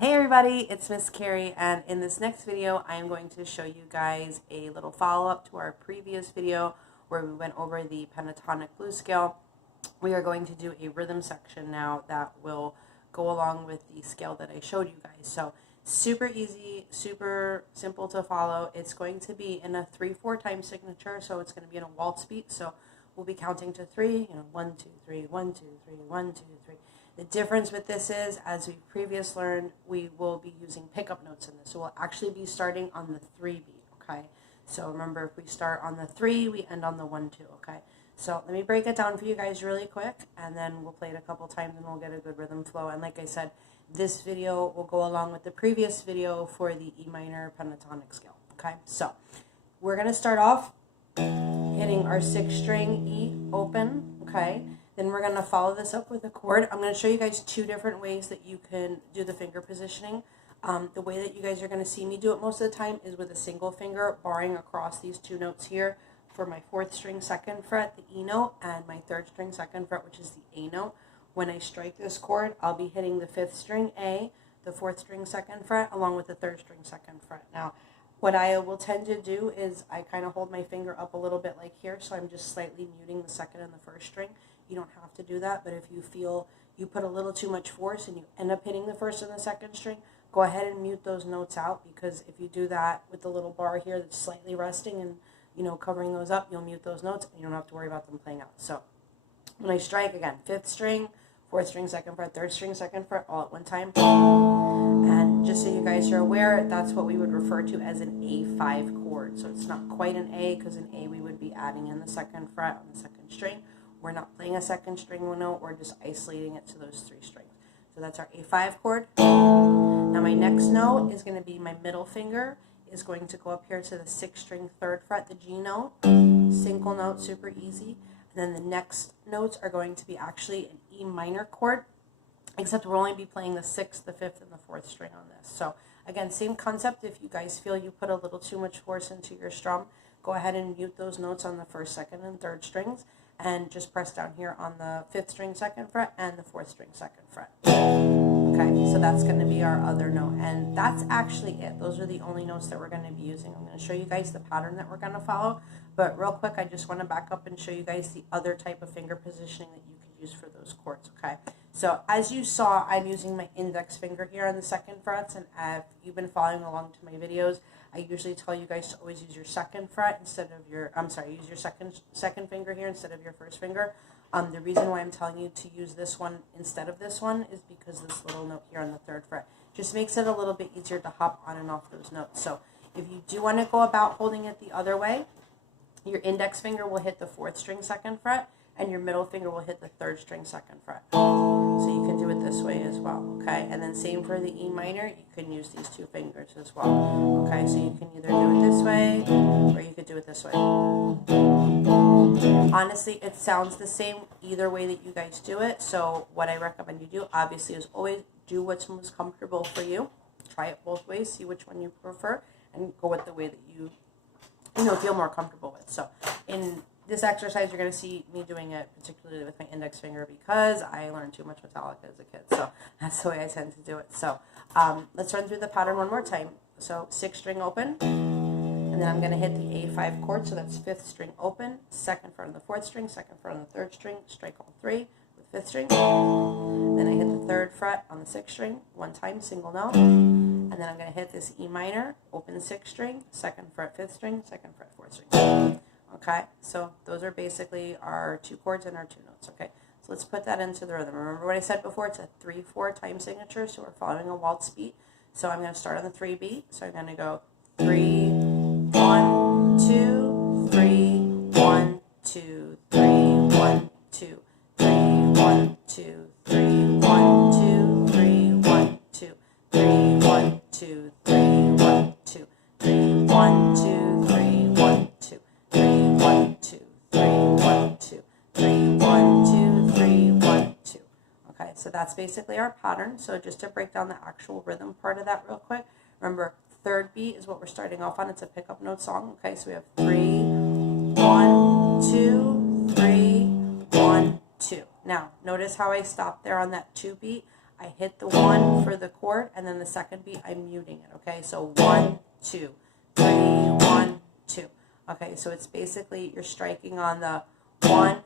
Hey everybody, it's Miss Carrie, and in this next video I am going to show you guys a little follow-up to our previous video where we went over the pentatonic blues scale. We are going to do a rhythm section now that will go along with the scale that I showed you guys. So super easy, super simple to follow. It's going to be in a 3/4 time signature, so it's going to be in a waltz beat. So we'll be counting to 3, 1, 2, 3, 1, 2, 3, 1, 2, 3. The difference with this is, as we previously learned, we will be using pickup notes in this. So we'll actually be starting on the 3 beat, okay? So remember, if we start on the 3, we end on the 1, 2, okay? So let me break it down for you guys really quick, and then we'll play it a couple times and we'll get a good rhythm flow. And like I said, this video will go along with the previous video for the E minor pentatonic scale, okay? So we're going to start off hitting our 6th string E open, okay? Then we're going to follow this up with a chord. I'm going to show you guys 2 different ways that you can do the finger positioning. The way that you guys are going to see me do it most of the time is with a single finger barring across these 2 notes here for my 4th string 2nd fret, the E note, and my 3rd string 2nd fret, which is the A note. When I strike this chord, I'll be hitting the 5th string A, the 4th string 2nd fret, along with the 3rd string 2nd fret. Now, what I will tend to do is I kind of hold my finger up a little bit like here, so I'm just slightly muting the 2nd and the 1st string. You don't have to do that, but if you feel you put a little too much force and you end up hitting the 1st and the 2nd string, go ahead and mute those notes out, because if you do that with the little bar here that's slightly resting and covering those up, you'll mute those notes and you don't have to worry about them playing out. So when I strike, again, 5th string, 4th string 2nd fret, 3rd string 2nd fret, all at one time. And just so you guys are aware, that's what we would refer to as an A5 chord. So it's not quite an A, because an A we would be adding in the 2nd fret on the 2nd string. We're not playing a 2nd string note, we're just isolating it to those 3 strings. So that's our A5 chord. Now my next note is going to be my middle finger is going to go up here to the 6th string 3rd fret, the G note. Single note, super easy. And then the next notes are going to be actually an E minor chord, except we'll only be playing the 6th, the 5th, and the 4th string on this. So again, same concept. If you guys feel you put a little too much force into your strum, go ahead and mute those notes on the 1st, 2nd, and 3rd strings, and just press down here on the 5th string 2nd fret and the 4th string 2nd fret. Okay, so that's going to be our other note, and that's actually it. Those are the only notes that we're going to be using. I'm going to show you guys the pattern that we're going to follow, but real quick, I just want to back up and show you guys the other type of finger positioning that you could use for those chords, okay? So as you saw, I'm using my index finger here on the 2nd frets, and if you've been following along to my videos, I usually tell you guys to always use your 2nd fret instead of your, use your second finger here instead of your 1st finger. The reason why I'm telling you to use this one instead of this one is because this little note here on the 3rd fret just makes it a little bit easier to hop on and off those notes. So if you do want to go about holding it the other way, your index finger will hit the 4th string 2nd fret, and your middle finger will hit the 3rd string 2nd fret. So you can do it this way as well, okay? And then same for the E minor, you can use these 2 fingers as well, okay? So you can either do it this way, or you could do it this way. Honestly, it sounds the same either way that you guys do it, so what I recommend you do, obviously, is always do what's most comfortable for you. Try it both ways, see which one you prefer, and go with the way that you feel more comfortable with. So in this exercise, you're going to see me doing it particularly with my index finger because I learned too much Metallica as a kid. So that's the way I tend to do it. So let's run through the pattern one more time. So 6th string open, and then I'm going to hit the A5 chord. So that's 5th string open, 2nd fret on the 4th string, 2nd fret on the 3rd string, strike all 3 with 5th string. Then I hit the 3rd fret on the 6th string, one time, single note. And then I'm going to hit this E minor, open 6th string, 2nd fret, 5th string, 2nd fret, 4th string. Okay, so those are basically our 2 chords and our 2 notes, okay? So let's put that into the rhythm. Remember what I said before, it's a 3/4 time signature, so we're following a waltz beat. So I'm going to start on the 3 beat, so I'm going to go 3, 1, 2, 3, 1, 2, 3, 1, 2, 3, 1, 2, 3, 1, 2, 3, 1, 2, 3, 1, 2, 3, 1, 2, 3, 1, 2, 3, 1, 2. 3, 1, 2, 3, 1, 2, 3, 1, 2, 3, 1, 2. Okay, so that's basically our pattern. So just to break down the actual rhythm part of that real quick, remember 3rd beat is what we're starting off on. It's a pickup note song. Okay, so we have 3, 1, 2, 3, 1, 2. Now, notice how I stopped there on that 2 beat. I hit the 1 for the chord, and then the second beat, I'm muting it, okay? So 1, 2, 3, 1, 2. Okay, so it's basically you're striking on the 1,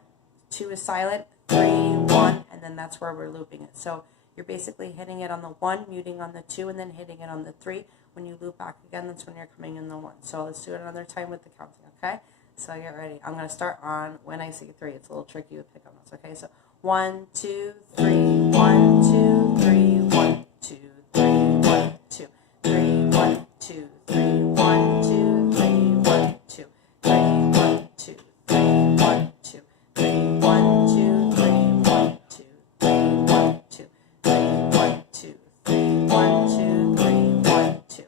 2 is silent, 3, 1, and then that's where we're looping it. So you're basically hitting it on the 1, muting on the 2, and then hitting it on the 3. When you loop back again, that's when you're coming in the 1. So let's do it another time with the counting, okay? So get ready. I'm going to start on when I say 3. It's a little tricky with pick on notes, okay? So 1, 2, 3, 1, 2, 3, 1, 2, 3, 1, 2, 3, 1, 2, 3, 1, 2, 3, 1, 2, 3, 1, 2, 3, 1, 2, 3, 1, 2, 3, 1, 2, 3, 1, 2, 3, 1, 2, 3, 1, 2, 3, 1, 2.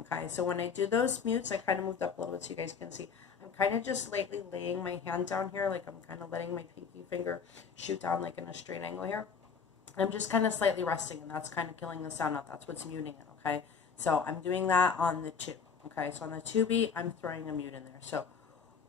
Okay, so when I do those mutes, I kind of moved up a little bit so you guys can see. I'm kind of just lightly laying my hand down here, like I'm kind of letting my pinky finger shoot down like in a straight angle here. I'm just kind of slightly resting, and that's kind of killing the sound out. That's what's muting it, okay? So I'm doing that on the 2, okay? So on the 2 beat, I'm throwing a mute in there. So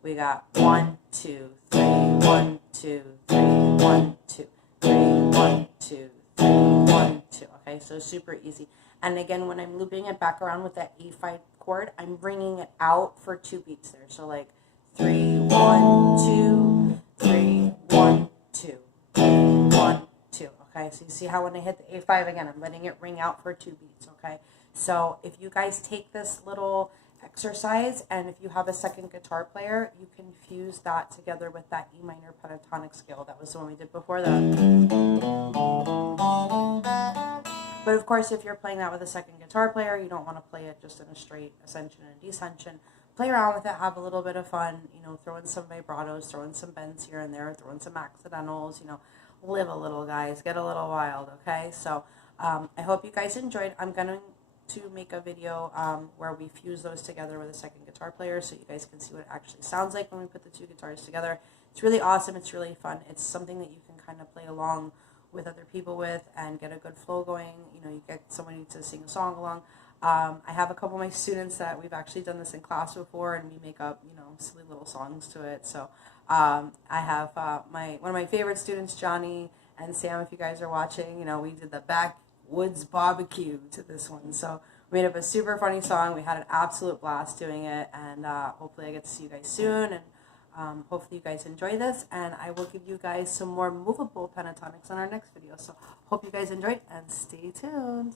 we got 1, 2, 3, 1, 2, 3, 1, 2, 3, 1, 2, 3, 1, 2, okay? So super easy. And again, when I'm looping it back around with that A5 chord, I'm bringing it out for 2 beats there. So like 3, 1, 2, 3, 1, 2, 3, 1, 2. Okay, so you see how when I hit the A5 again, I'm letting it ring out for 2 beats. Okay, so if you guys take this little exercise, and if you have a second guitar player, you can fuse that together with that E minor pentatonic scale. That was the one we did before that. But of course, if you're playing that with a second guitar player, you don't want to play it just in a straight ascension and descension. Play around with it, have a little bit of fun, you know, throw in some vibratos, throw in some bends here and there, throw in some accidentals, you know, live a little, guys, get a little wild, okay? So I hope you guys enjoyed. I'm going to make a video where we fuse those together with a second guitar player so you guys can see what it actually sounds like when we put the 2 guitars together. It's really awesome. It's really fun. It's something that you can kind of play along with other people with and get a good flow going. You know, you get somebody to sing a song along. I have a couple of my students that we've actually done this in class before, and we make up, you know, silly little songs to it. So I have one of my favorite students, Johnny and Sam, if you guys are watching, you know, we did the backwoods barbecue to this one. So we made up a super funny song. We had an absolute blast doing it, and hopefully I get to see you guys soon. And hopefully you guys enjoy this, and I will give you guys some more movable pentatonics in our next video. So hope you guys enjoyed, and stay tuned.